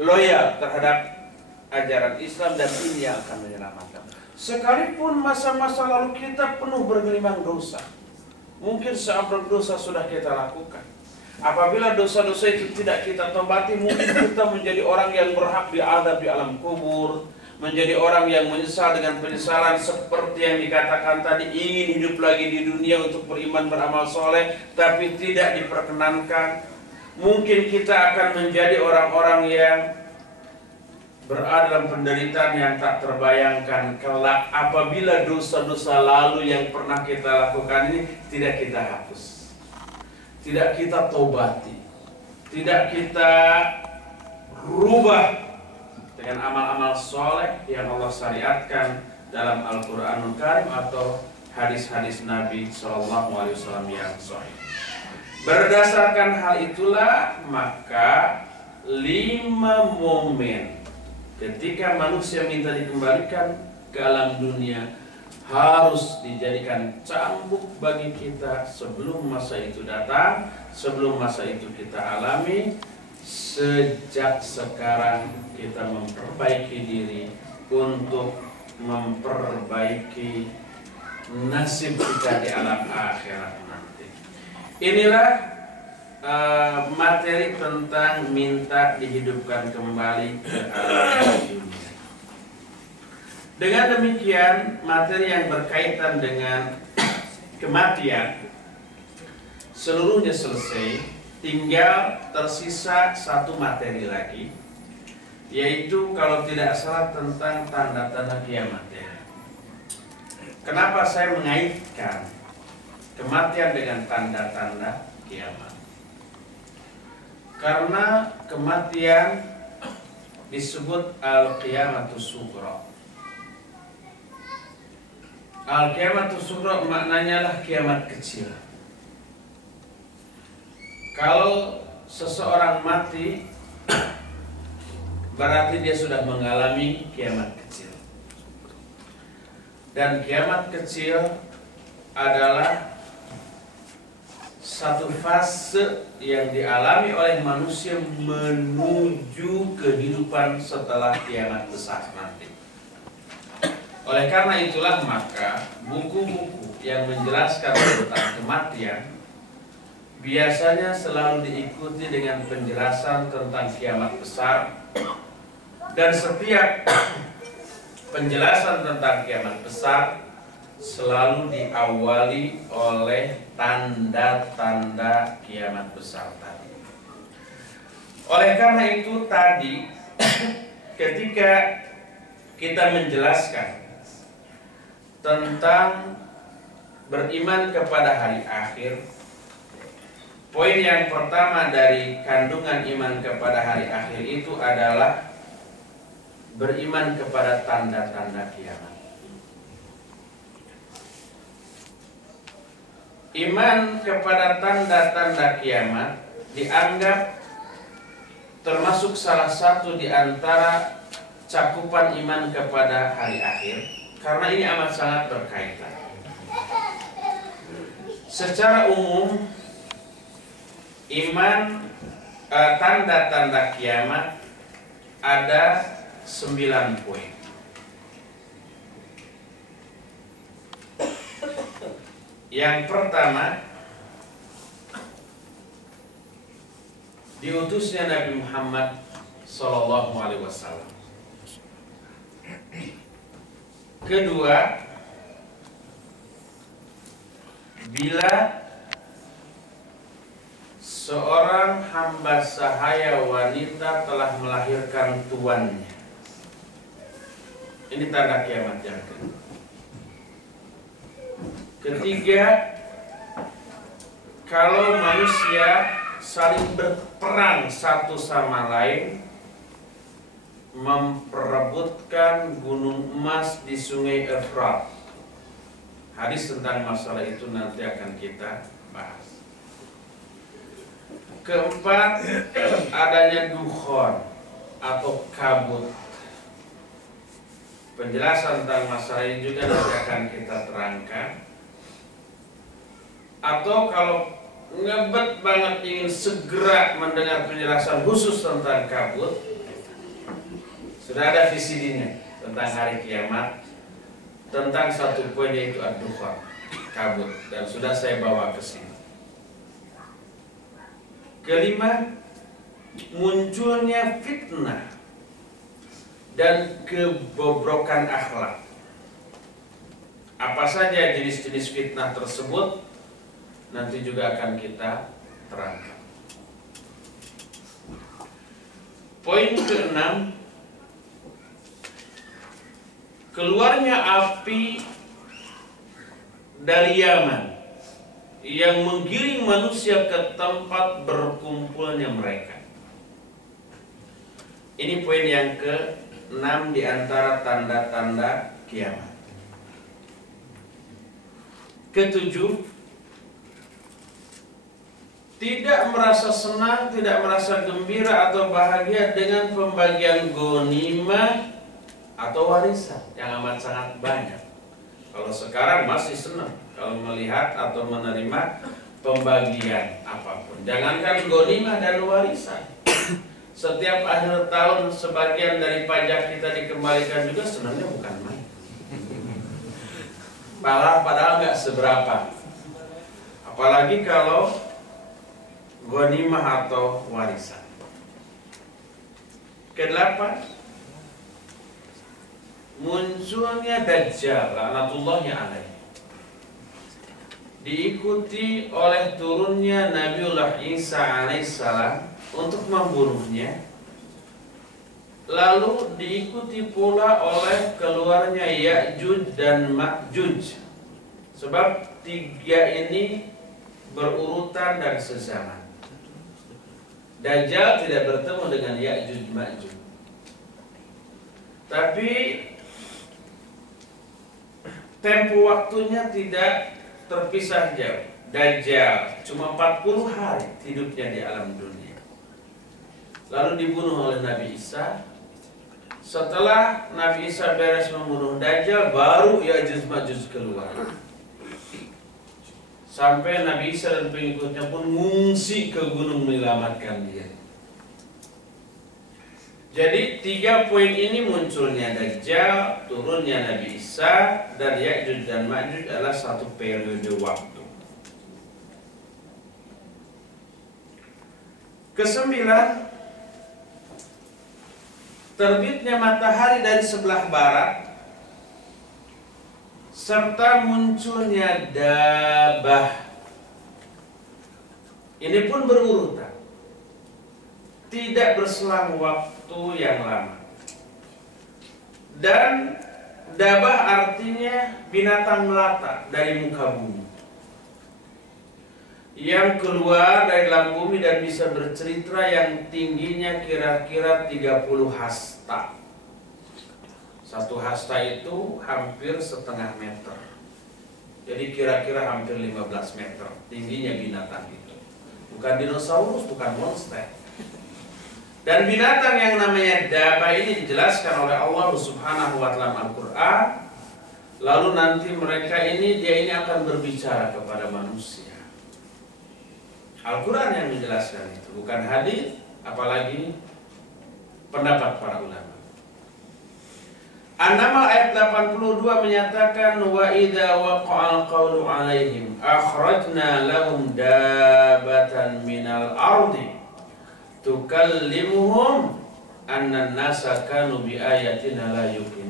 loyal terhadap ajaran Islam, dan ini yang akan menyelamatkan. Sekalipun masa-masa lalu kita penuh bergelimang dosa, mungkin seabrek dosa sudah kita lakukan. Apabila dosa-dosa itu tidak kita tobati, mungkin kita menjadi orang yang berhak diazab di alam kubur, menjadi orang yang menyesal dengan penyesalan seperti yang dikatakan tadi, ingin hidup lagi di dunia untuk beriman beramal soleh, tapi tidak diperkenankan. Mungkin kita akan menjadi orang-orang yang berada dalam penderitaan yang tak terbayangkan kelak apabila dosa-dosa lalu yang pernah kita lakukan ini tidak kita hapus, tidak kita tobati, tidak kita rubah dengan amal-amal soleh yang Allah syariatkan dalam Al-Quranul Karim atau hadis-hadis Nabi SAW yang sahih. Berdasarkan hal itulah maka 5 momen ketika manusia minta dikembalikan ke alam dunia harus dijadikan cambuk bagi kita sebelum masa itu datang, sebelum masa itu kita alami. Sejak sekarang kita memperbaiki diri untuk memperbaiki nasib kita di alam akhirat nanti. Inilah materi tentang minta dihidupkan kembali ke alam dunia. Dengan demikian, materi yang berkaitan dengan kematian seluruhnya selesai. Tinggal tersisa satu materi lagi, yaitu kalau tidak salah tentang tanda-tanda kiamat ya. Kenapa saya mengaitkan kematian dengan tanda-tanda kiamat? Karena kematian disebut al-qiyamatus sughra. Al-qiyamatus sughra maknanya lah kiamat kecil. Kalau seseorang mati, berarti dia sudah mengalami kiamat kecil. Dan kiamat kecil adalah satu fase yang dialami oleh manusia menuju kehidupan setelah kiamat besar nanti. Oleh karena itulah maka buku-buku yang menjelaskan tentang kematian biasanya selalu diikuti dengan penjelasan tentang kiamat besar, dan setiap penjelasan tentang kiamat besar selalu diawali oleh tanda-tanda kiamat besar tadi. Oleh karena itu tadi ketika kita menjelaskan tentang beriman kepada hari akhir, poin yang pertama dari kandungan iman kepada hari akhir itu adalah beriman kepada tanda-tanda kiamat. Iman kepada tanda-tanda kiamat dianggap termasuk salah satu di antara cakupan iman kepada hari akhir, karena ini amat sangat berkaitan. Secara umum, iman tanda-tanda kiamat ada 9 poin. Yang pertama, diutusnya Nabi Muhammad SAW. Kedua, bila seorang hamba sahaya wanita telah melahirkan tuannya. Ini tanda kiamat yang kedua. Ketiga, kalau manusia saling berperang satu sama lain memperebutkan gunung emas di sungai Efrat. Hadis tentang masalah itu nanti akan kita bahas. Keempat, adanya dukhon atau kabut. Penjelasan tentang masalah ini juga nanti akan kita terangkan. Atau kalau ngebet banget ingin segera mendengar penjelasan khusus tentang kabut, Sudah ada VCD-nya tentang hari kiamat, tentang satu poin yaitu ad-dukhan, kabut, dan sudah saya bawa ke sini. Kelima, munculnya fitnah dan kebobrokan akhlak. Apa saja jenis-jenis fitnah tersebut nanti juga akan kita terangkan. Poin keenam, keluarnya api dari Yaman yang menggiring manusia ke tempat berkumpulnya mereka. Ini poin yang ke-6 di antara tanda-tanda kiamat. Ketujuh, tidak merasa senang, tidak merasa gembira atau bahagia dengan pembagian ghanimah atau warisan yang amat sangat banyak. Kalau sekarang masih senang kalau melihat atau menerima pembagian apapun. Jangankan ghanimah dan warisan. Setiap akhir tahun sebagian dari pajak kita dikembalikan juga senangnya bukan main. Padahal nggak seberapa. Apalagi kalau ghanimah atau warisan. Kedelapan, munculnya Dajjal laknatullahi alaihi, diikuti oleh turunnya Nabiullah Isa alaihissalam untuk membunuhnya, lalu diikuti pula oleh keluarnya Ya'juj dan Ma'juj, sebab tiga ini berurutan dan sezaman. Dajjal tidak bertemu dengan Ya'juj Ma'juj, tapi tempo waktunya tidak terpisah jauh. Dajjal cuma 40 hari hidupnya di alam dunia, lalu dibunuh oleh Nabi Isa. Setelah Nabi Isa beres membunuh Dajjal, baru Ya'juj Ma'juj keluar. Sampai Nabi Isa dan pengikutnya pun mengungsi ke gunung menyelamatkan dia. Jadi 3 poin ini, munculnya Dajjal, turunnya Nabi Isa, dan Ya'juj dan Ma'juj adalah satu periode waktu. Kesembilan, terbitnya matahari dari sebelah barat serta munculnya dabah. Ini pun berurutan, tidak berselang waktu yang lama. Dan dabah artinya binatang melata dari muka bumi, yang keluar dari dalam bumi dan bisa bercerita, yang tingginya kira-kira 30 hasta. Satu hasta itu hampir setengah meter. Jadi kira-kira hampir 15 meter tingginya binatang itu. Bukan dinosaurus, bukan monster. Dan binatang yang namanya dabah ini dijelaskan oleh Allah Subhanahu wa taala Al-Qur'an. Lalu nanti mereka ini, dia ini akan berbicara kepada manusia. Al-Quran yang menjelaskan itu, bukan hadis, apalagi pendapat para ulama. An-Naml ayat 82 menyatakan, wa idza waqa'al qawlu 'alaihim akhrajna lahum dabatan minal ardi tukallimuhum anna an-nasa kanu bi ayatina la yuqinun.